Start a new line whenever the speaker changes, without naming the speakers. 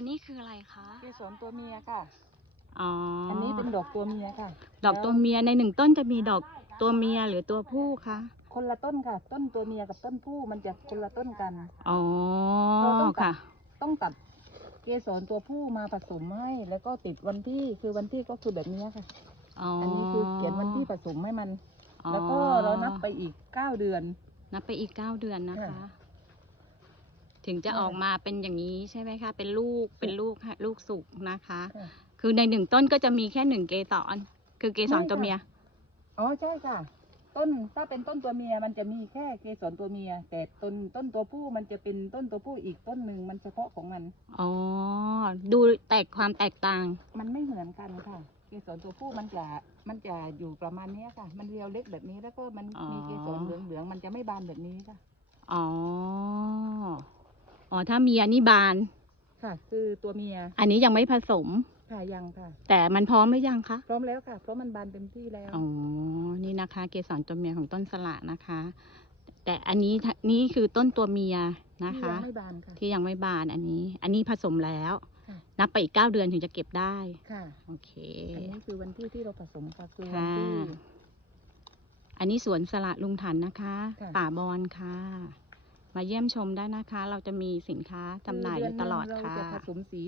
อันนี้คืออะไรคะ
เกสรตัวเมียค่ะ
อ๋อ
อั
อั
นนี้เป็นดอกตัวเมียค่ะ
ดอกตัวเมียในหนึ่งต้นจะมีดอกตัวเมียหรือตัวผู้คะ
คนละต้นค่ะ ต้นตัวเมียกับต้นผู้มันจะคนละต้นกัน
อ๋อ
เราต้องตัด
ค่ะ
ต้องตัดเกสรตัวผู้มาผสมให้แล้วก็ติดวันที่คือวันที่ก็คือแบบนี้ค่ะ
อ๋อ
อั
อั
นนี้คือเขียนวันที่ผสมให้มัน แล้วก็เรานับไปอีกเก้าเดือน
นับไปอีกเก้าเดือนนะคะ
ค่ะ
ถึงจะ
ค่ะ
ออกมาเป็นอย่างนี้ใช่ไหมคะ เป็นลูกเป็นลูกค่ะลูกสุกนะคะ
ค่ะ
คือในหนึ่งต้นก็จะมีแค่หนึ่งเกสรคือเกสร
ไม่ค่ะ
ตัวเมีย
อ๋อใช่ค่ะ ต้นถ้าเป็นต้นตัวเมียมันจะมีแค่เกสรตัวเมีย แต่ต้นต้นตัวผู้มันจะเป็นต้นตัวผู้อีกต้นหนึ่งมันเฉพาะของมัน
อ๋อ ดูแตกความแตกต่าง
มันไม่เหมือนกันค่ะ เกสรตัวผู้มันจะมันจะอยู่ประมาณเนี้ยค่ะ มันเรียวเล็กแบบนี้แล้วก็มัน
อ๋อ
มีเกสรเหลืองๆมันจะไม่บานแบบนี้ค่ะ
อ๋ออ๋อ ถ้ามีอันนี้บาน
ค่ะ คือตัวเมีย
อันนี้ยังไม่ผสม
ค่ะยังค่ะ
แต่มันพร้อมหรือยังคะ
พร้อมแล้วค่ะ เพราะมันบานเต็มที่แล้ว
อ๋อ นี่นะคะ เกสรตัวเมียของต้นสละนะคะ แต่อันนี้ทะนี่คือต้นตัวเมียนะ
ที่
คะ
ยังไม่บานค่ะ
ที่ยังไม่บานอันนี้ อันนี้ผสมแล้ว
ค่ะ
นับไปอีกเก้าเดือนถึงจะเก็บได้
ค่ะ
โอเค
อันนี้คือวันที่ที่เราผสมค่ะคือวัน
ค่ะ
ที่
อันนี้สวนสละลุงทันนะคะ
ค่ะ
ป่าบอนค่ะ มาเยี่ยมชมได้นะคะ เราจะมีสินค้าจำหน่ายอยู่ตลอดค่ะ
เราจะผสมสี